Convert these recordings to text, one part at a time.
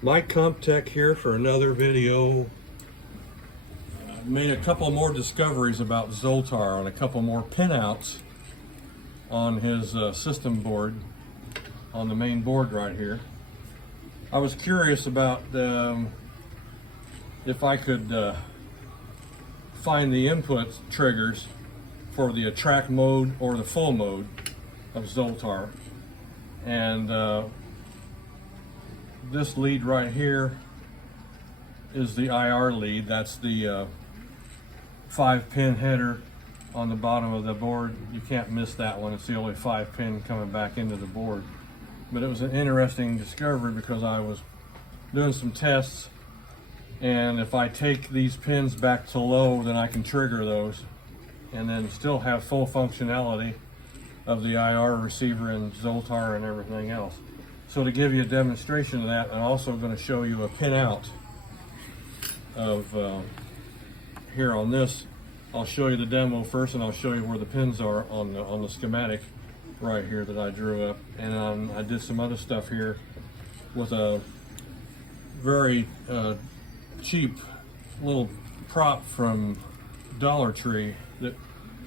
Mike Tech here for another video. Made a couple more discoveries about Zoltar and a couple more pinouts on his system board, on the main board right here. I was curious about if I could find the input triggers for the attract mode or the full mode of Zoltar. And this lead right here is the IR lead. That's the 5-pin header on the bottom of the board. You can't miss that one. It's the only 5-pin coming back into the board. But it was an interesting discovery because I was doing some tests, and if I take these pins back to low, then I can trigger those and then still have full functionality of the IR receiver and Zoltar and everything else. So to give you a demonstration of that, I'm also going to show you a pin out of here on this. I'll show you the demo first, and I'll show you where the pins are on the schematic right here that I drew up. And I did some other stuff here with a very cheap little prop from Dollar Tree that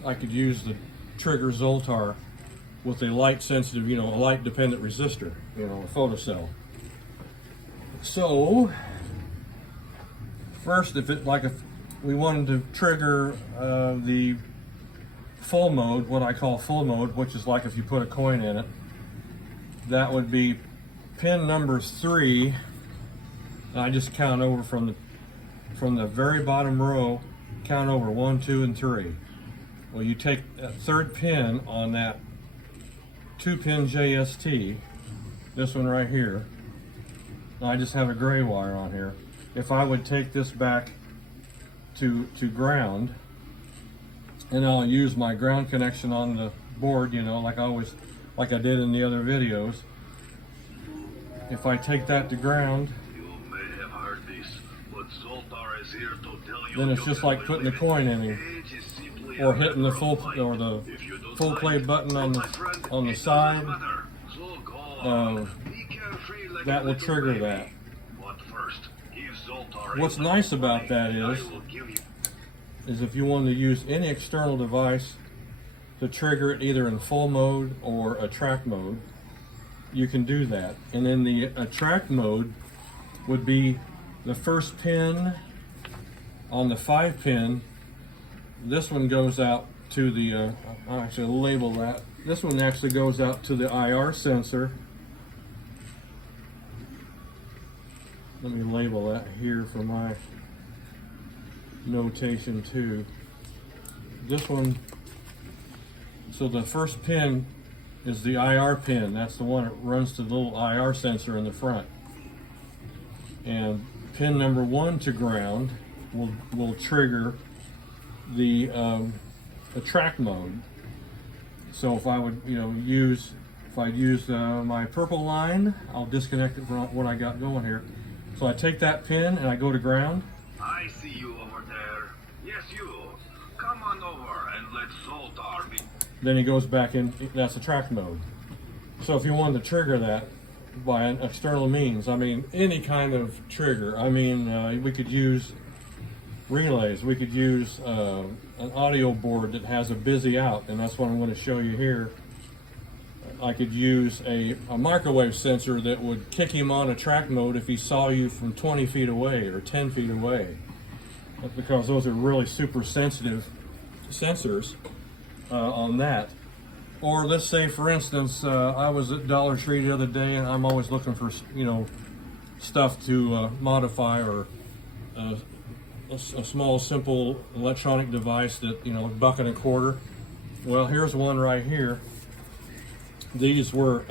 I could use to trigger Zoltar with a light sensitive, a light dependent resistor, a photocell. So first, if we wanted to trigger the full mode, what I call full mode, which is like if you put a coin in it, that would be pin number 3. And I just count over from the very bottom row, count over 1, 2, and 3. Well, you take that third pin on that 2-pin JST, this one right here. I just have a gray wire on here. If I would take this back to ground, and I'll use my ground connection on the board, like I did in the other videos. If I take that to ground, You may have heard this, but Zoltar is here to tell you then it's just like putting the coin in here, or hitting the full play button on the side. That will trigger that. What's nice about that is if you want to use any external device to trigger it either in full mode or attract mode, you can do that. And then the attract mode would be the first pin on the 5-pin. This one goes out to the, I'll actually label that. This one actually goes out to the IR sensor. Let me label that here for my notation too. This one, so the first pin is the IR pin. That's the one that runs to the little IR sensor in the front. And pin number 1 to ground will trigger the attract mode. So if I would, use my purple line, I'll disconnect it from what I got going here. So I take that pin and I go to ground. I see you over there. Yes, you. Come on over and let Zoltar be. Then he goes back in, that's attract mode. So if you wanted to trigger that by an external means, any kind of trigger, we could use relays, we could use an audio board that has a busy out, and that's what I'm going to show you here. I could use a microwave sensor that would kick him on attract mode if he saw you from 20 feet away or 10 feet away. That's because those are really super sensitive sensors on that. Or let's say, for instance, I was at Dollar Tree the other day, and I'm always looking for, stuff to modify, or a small, simple electronic device that, $1.25. Well, here's one right here. These were,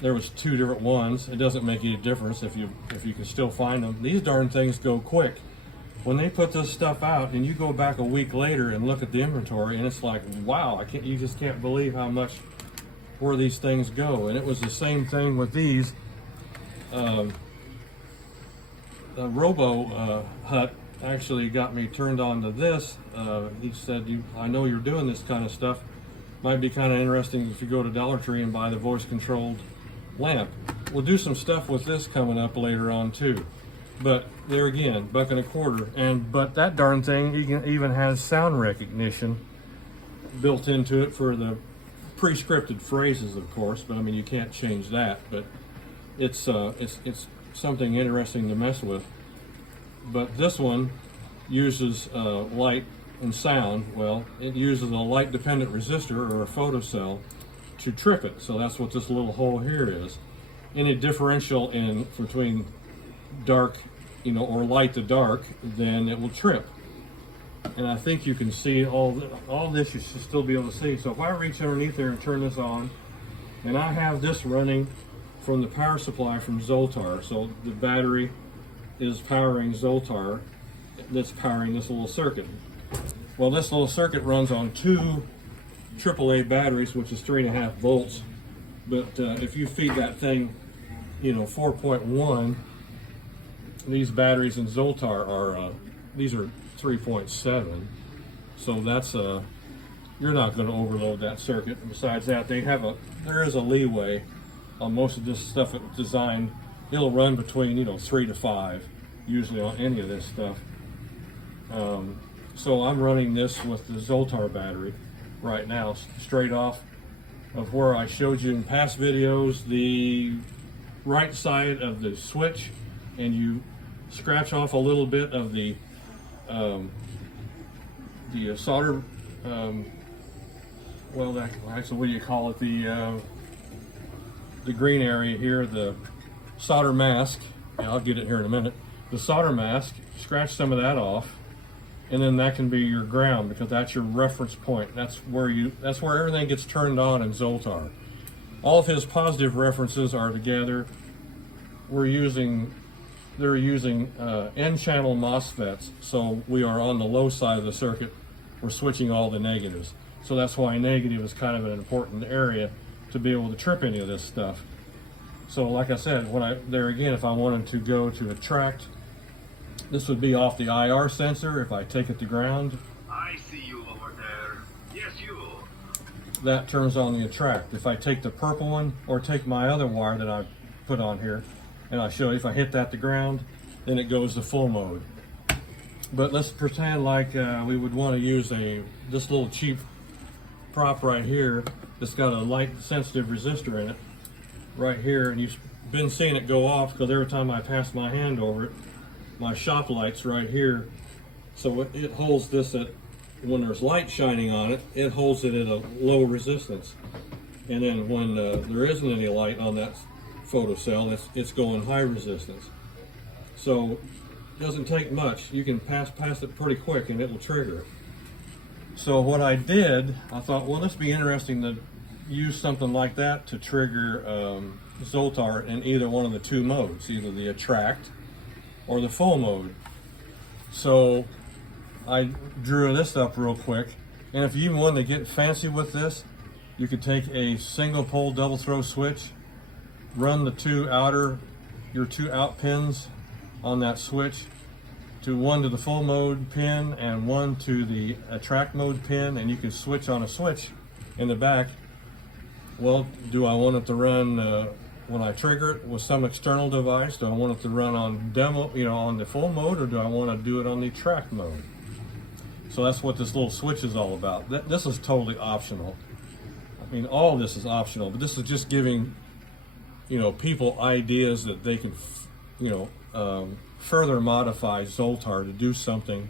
there was 2 different ones. It doesn't make any difference if you can still find them. These darn things go quick. When they put this stuff out, and you go back a week later and look at the inventory, and it's like, wow, you just can't believe how much where these things go. And it was the same thing with these. The Robo Hut actually got me turned on to this. He said, I know you're doing this kind of stuff. Might be kind of interesting if you go to Dollar Tree and buy the voice controlled lamp. we'll do some stuff with this coming up later on too. But there again, $1.25, but that darn thing even has sound recognition built into it for the pre-scripted phrases, of course. But I mean, you can't change that. But it's something interesting to mess with. But this one uses light and sound. Well, it uses a light-dependent resistor or a photocell to trip it. So that's what this little hole here is. Any differential in between dark, or light to dark, then it will trip. And I think you can see all this. You should still be able to see. So if I reach underneath there and turn this on, and I have this running from the power supply from Zoltar. So the battery is powering Zoltar. That's powering this little circuit. Well, this little circuit runs on 2 AAA batteries, which is 3.5 volts. But if you feed that thing, 4.1, these batteries in Zoltar are these are 3.7. So that's you're not going to overload that circuit. And besides that, there is a leeway on most of this stuff it's designed. It'll run between 3 to 5 usually on any of this stuff. So I'm running this with the Zoltar battery right now, straight off of where I showed you in past videos, the right side of the switch, and you scratch off a little bit of the solder, well, actually, what do you call it? The green area here, the solder mask. Yeah, I'll get it here in a minute. The solder mask, scratch some of that off, and then that can be your ground, because that's your reference point. That's where everything gets turned on in Zoltar. All of his positive references are together. They're using N-channel MOSFETs, so we are on the low side of the circuit. We're switching all the negatives. So that's why negative is kind of an important area to be able to trip any of this stuff. So like I said, if I wanted to go to attract, this would be off the IR sensor. If I take it to ground, I see you over there. Yes, you. that turns on the attract. If I take the purple one, or take my other wire that I put on here, and I'll show you, if I hit that to ground, then it goes to full mode. But let's pretend like we would want to use this little cheap prop right here that's got a light sensitive resistor in it right here, and you've been seeing it go off because every time I pass my hand over it, my shop light's right here. So it holds this at, when there's light shining on it, it holds it at a low resistance. And then when there isn't any light on that photocell, it's going high resistance. So it doesn't take much. You can pass it pretty quick and it will trigger it. So what I did, I thought, well, this would be interesting to use something like that to trigger Zoltar in either one of the 2 modes, either the attract or the full mode. So I drew this up real quick, and if you want to get fancy with this, you could take a single pole double throw switch, run your 2 out pins on that switch, one to the full mode pin and one to the attract mode pin, and you can switch on a switch in the back. Well, do I want it to run when I trigger it with some external device? Do I want it to run on demo, on the full mode, or do I want to do it on the attract mode? So that's what this little switch is all about. This is totally optional. I mean, all this is optional, but this is just giving, people ideas that they can, further modify Zoltar to do something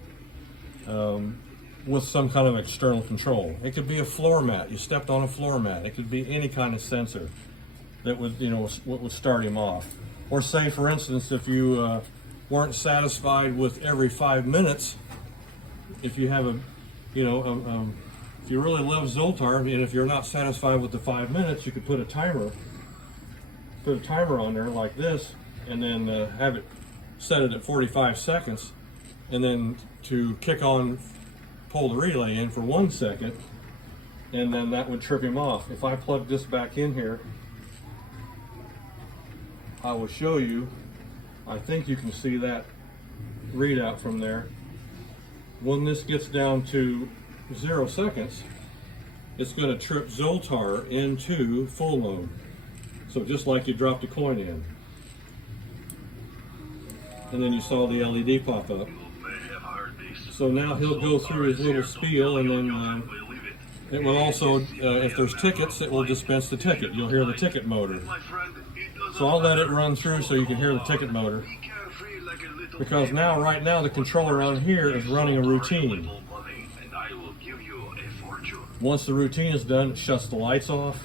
with some kind of external control. It could be a floor mat. You stepped on a floor mat. It could be any kind of sensor that would, what would start him off. Or say, for instance, if you weren't satisfied with every 5 minutes, if you have if you really love Zoltar, and if you're not satisfied with the 5 minutes, you could put a timer on there like this, and then have it set it at 45 seconds, and then to pull the relay in for 1 second, and then that would trip him off. If I plug this back in here, I will show you. I think you can see that readout from there. When this gets down to 0 seconds, it's going to trip Zoltar into full mode. So just like you dropped a coin in. And then you saw the LED pop up. So now he'll go through his little spiel, and then it will also, if there's tickets, it will dispense the ticket. You'll hear the ticket motor. So I'll let it run through so you can hear the ticket motor. Because now, right now, the controller on here is running a routine. Once the routine is done, it shuts the lights off.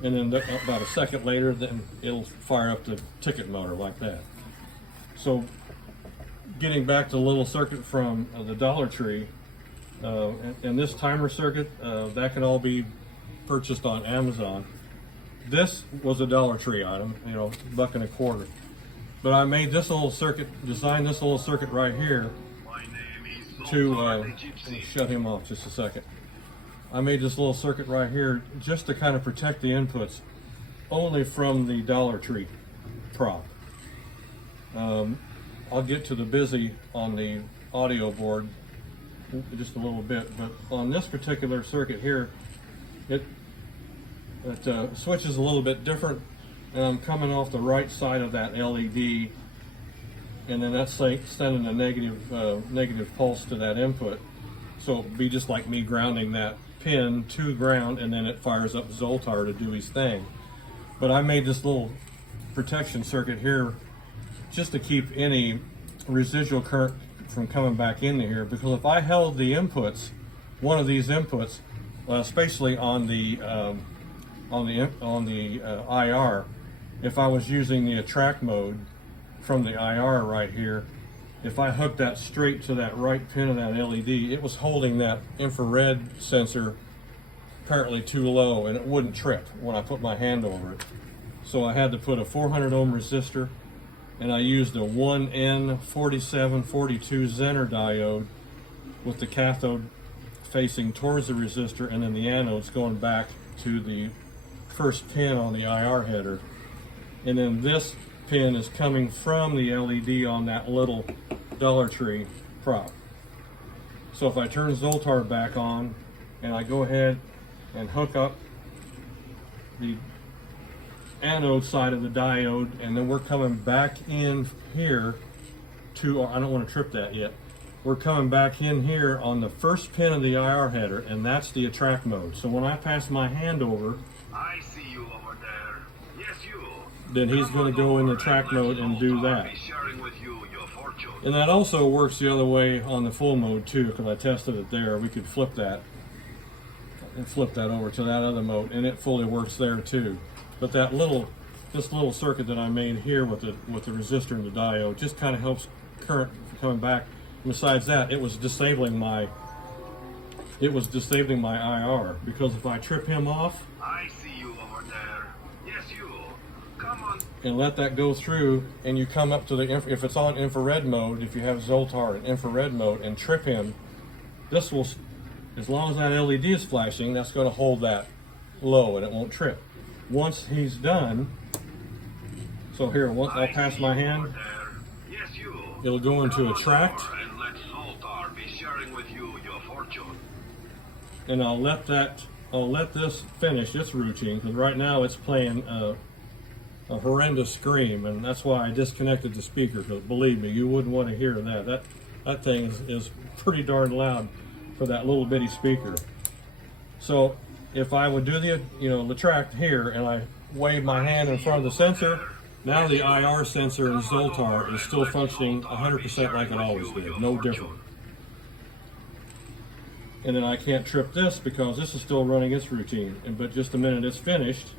And then about a second later, then it'll fire up the ticket motor like that. So getting back to the little circuit from the Dollar Tree, and this timer circuit, that can all be purchased on Amazon. This was a Dollar Tree item, you know, $1.25. But I made this little circuit, designed this little circuit right here to, let me shut him off just a second. I made this little circuit right here just to kind of protect the inputs only from the Dollar Tree prop. I'll get to the busy on the audio board just a little bit, but on this particular circuit here, it switches a little bit different, and I'm coming off the right side of that LED, and then that's like sending a negative pulse to that input. So it'll be just like me grounding that pin to ground, and then it fires up Zoltar to do his thing. But I made this little protection circuit here just to keep any residual current from coming back into here, because if I held the inputs, one of these inputs, especially on the IR, if I was using the attract mode from the IR right here, if I hooked that straight to that right pin of that LED, it was holding that infrared sensor apparently too low, and it wouldn't trip when I put my hand over it. So I had to put a 400 ohm resistor, and I used a 1N4742 Zener diode with the cathode facing towards the resistor, and then the anodes going back to the first pin on the IR header. And then this pin is coming from the LED on that little Dollar Tree prop. So if I turn Zoltar back on and I go ahead and hook up the anode side of the diode, and then we're coming back in here to, I don't want to trip that yet, we're coming back in here on the first pin of the IR header, and that's the attract mode. So when I pass my hand over, I see you over there. Yes, you. then he's going to go in the track mode and do that. And that also works the other way on the full mode too, because I tested it there. We could flip that and flip that over to that other mode, and it fully works there too. But that this little circuit that I made here with the resistor and the diode just kind of helps current coming back. And besides that, it was disabling my IR, because if I trip him off, I see you over there. Yes, you. Come on. And let that go through, and you come up to the, if it's on infrared mode, if you have Zoltar in infrared mode and trip him, this will, as long as that LED is flashing, that's going to hold that low and it won't trip. Once he's done, so here, once I'll pass my hand, yes, you. It'll go into attract, And let Zoltar be sharing with you your fortune. and I'll let this finish its routine, because right now it's playing a horrendous scream, and that's why I disconnected the speaker, because believe me, you wouldn't want to hear that. That thing is pretty darn loud for that little bitty speaker. So if I would do the attract here, and I wave my hand in front of the sensor, now the IR sensor in Zoltar is still functioning 100% like it always did, no different. And then I can't trip this because this is still running its routine. But just the minute it's finished,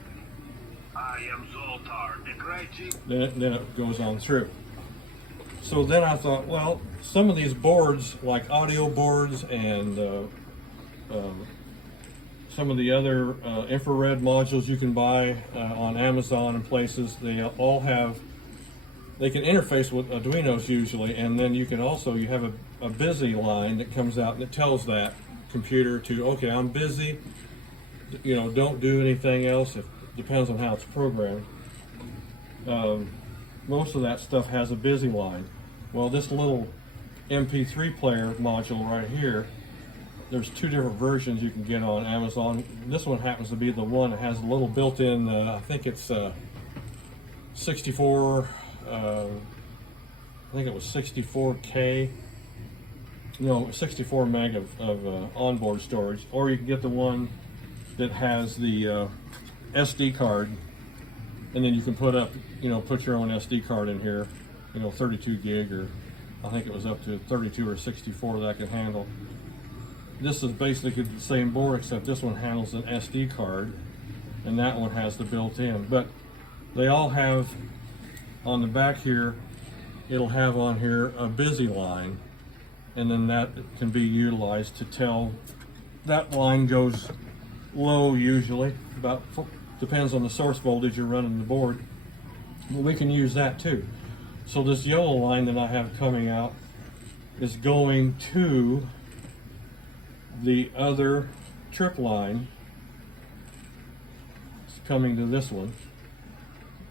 I am Zoltar, the great chief. then it goes on through. So then I thought, well, some of these boards, like audio boards and some of the other infrared modules you can buy on Amazon and places, they all have, they can interface with Arduinos usually, and then you can also, you have a busy line that comes out and it tells that computer to, okay, I'm busy, don't do anything else. It depends on how it's programmed. Most of that stuff has a busy line. Well, this little MP3 player module right here there's two different versions you can get on Amazon. This one happens to be the one that has a little built-in, I think it's 64, I think it was 64K, no, 64 meg of onboard storage, or you can get the one that has the SD card, and then you can put up, put your own SD card in here, 32 gig, or I think it was up to 32 or 64 that I could handle. This is basically the same board, except this one handles an SD card, and that one has the built-in. But they all have, on the back here, it'll have on here a busy line, and then that can be utilized to tell, that line goes low usually, depends on the source voltage you're running the board. But we can use that too. So this yellow line that I have coming out is going to the other trip line. It's coming to this one.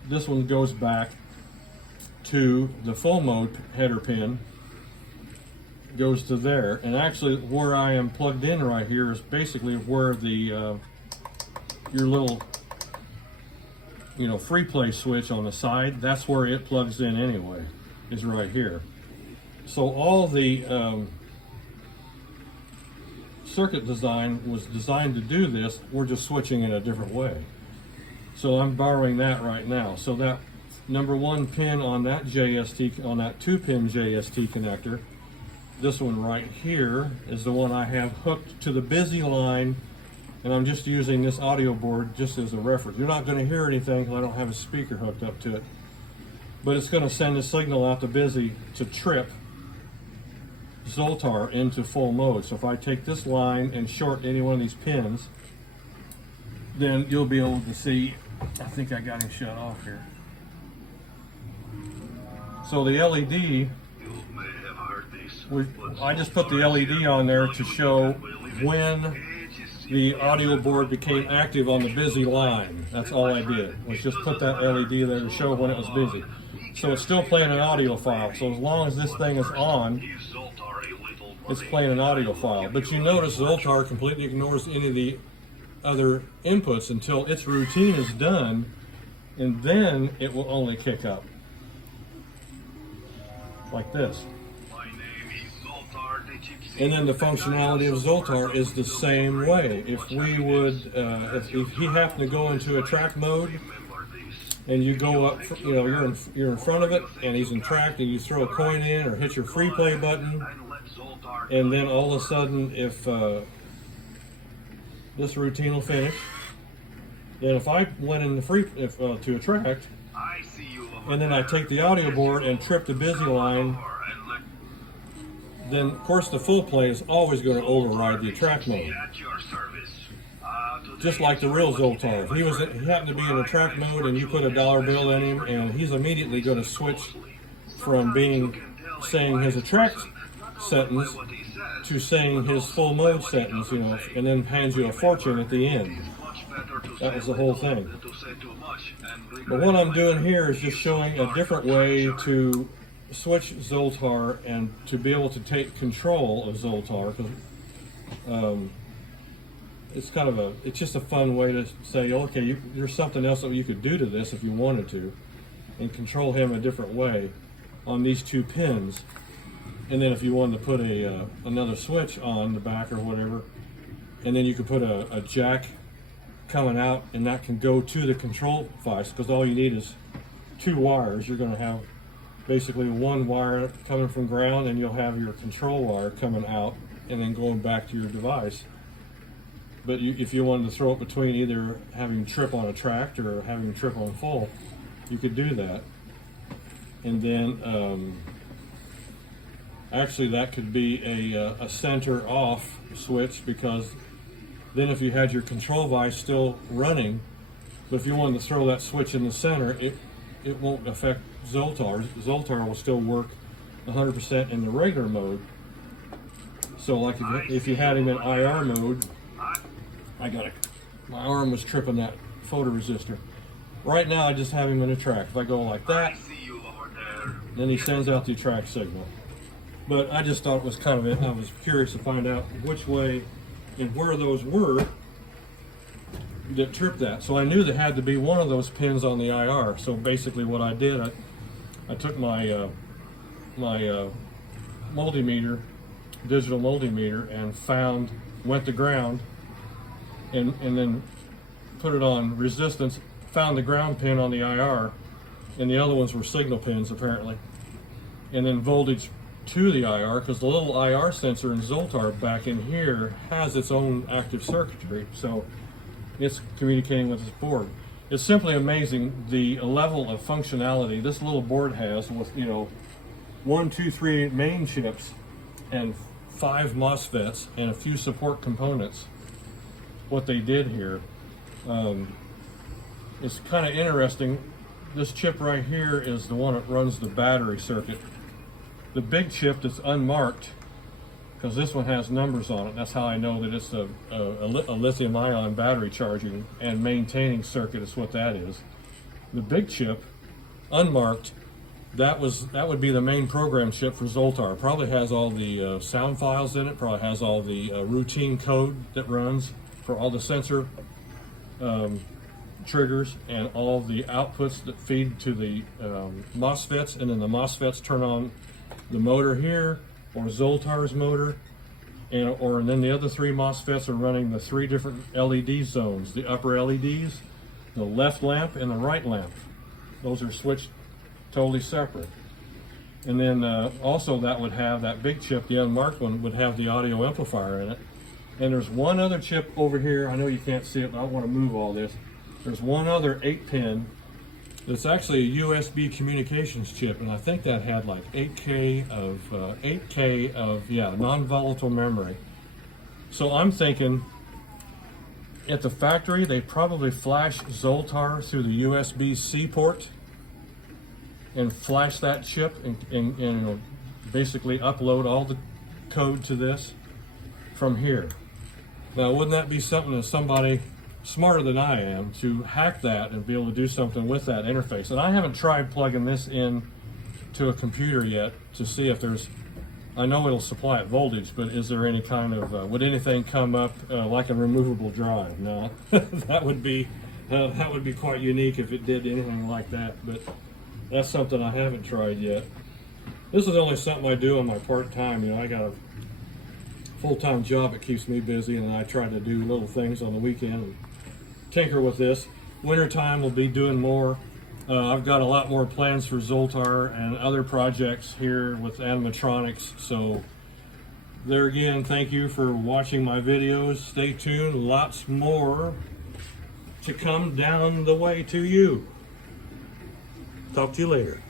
This one goes back to the full mode header pin, goes to there, and actually where I am plugged in right here is basically where the your little free play switch on the side, that's where it plugs in anyway, is right here. So all the circuit design was designed to do this, we're just switching it a different way. So I'm borrowing that right now. So that number one pin on that JST, on that 2-pin JST connector, this one right here is the one I have hooked to the busy line, and I'm just using this audio board just as a reference. You're not going to hear anything because I don't have a speaker hooked up to it, but it's going to send a signal out to busy to trip Zoltar into full mode. So if I take this line and short any one of these pins, then you'll be able to see, I think I got him shut off here. So the LED, I just put the LED on there to show when the audio board became active on the busy line. That's all I did, was just put that LED there to show when it was busy. So it's still playing an audio file. So as long as this thing is on, it's playing an audio file. But you notice Zoltar completely ignores any of the other inputs until its routine is done, and then it will only kick up. Like this. And then the functionality of Zoltar is the same way. If we would, if he happened to go into a track mode, and you go up, you're in front of it, and he's in track, and you throw a coin in or hit your free play button, and then all of a sudden, if this routine will finish, then if I went in the to a track, and then I take the audio board and trip the busy line, then of course the full play is always going to override the track mode. Just like the real Zoltar. If he happened to be in a track mode and you put a dollar bill in him, and he's immediately going to switch from saying his attract sentence to saying his full mode sentence, and then hands you a fortune at the end. That was the whole thing. But what I'm doing here is just showing a different way to switch Zoltar and to be able to take control of Zoltar, because it's just a fun way to say, okay, there's something else that you could do to this if you wanted to, and control him a different way on these two pins. And then if you wanted to put another switch on the back or whatever, and then you could put a jack coming out, and that can go to the control device, because all you need is two wires. You're going to have basically one wire coming from ground, and you'll have your control wire coming out and then going back to your device. But if you wanted to throw it between either having trip on a track or having trip on full, you could do that. And then actually that could be a center off switch, because then if you had your control device still running, but if you wanted to throw that switch in the center, it won't affect Zoltar. Zoltar will still work 100% in the regular mode. So like if you had him in IR mode, my arm was tripping that photoresistor. Right now I just have him in a track. If I go like that, then he sends out the track signal. But I just thought it was kind of it. I was curious to find out which way and where those were that tripped that. So I knew there had to be one of those pins on the IR. So basically what I did, I took my multimeter, digital multimeter, and went to ground, and then put it on resistance, found the ground pin on the IR, and the other ones were signal pins apparently. And then voltage to the IR, because the little IR sensor in Zoltar back in here has its own active circuitry, so it's communicating with this board. It's simply amazing the level of functionality this little board has with, 1, 2, 3 main chips and 5 MOSFETs and a few support components. What they did here, it's kind of interesting. This chip right here is the one that runs the battery circuit. The big chip that's unmarked, because this one has numbers on it. That's how I know that it's a lithium-ion battery charging and maintaining circuit is what that is. The big chip, unmarked, that would be the main program chip for Zoltar. Probably has all the sound files in it. Probably has all the routine code that runs for all the sensor triggers and all the outputs that feed to the MOSFETs, and then the MOSFETs turn on the motor here, or Zoltar's motor, and then the other 3 MOSFETs are running the 3 different LED zones, the upper LEDs, the left lamp, and the right lamp. Those are switched totally separate. And then also that would have, that big chip, the unmarked one, would have the audio amplifier in it. And there's one other chip over here. I know you can't see it, but I want to move all this. There's one other 8-pin that's actually a USB communications chip, and I think that had like 8K of non-volatile memory. So I'm thinking at the factory they probably flash Zoltar through the USB-C port and flash that chip and basically upload all the code to this from here. Now, wouldn't that be something that somebody smarter than I am to hack that and be able to do something with that interface? And I haven't tried plugging this in to a computer yet to see if there's, I know it'll supply it voltage, but is there any kind of, would anything come up like a removable drive? No, that would be quite unique if it did anything like that, but that's something I haven't tried yet. This is only something I do on my part-time. I got a full-time job that keeps me busy, and I try to do little things on the weekend and tinker with this. Wintertime we'll be doing more. I've got a lot more plans for Zoltar and other projects here with animatronics. So there again, thank you for watching my videos. Stay tuned, lots more to come down the way to you. Talk to you later.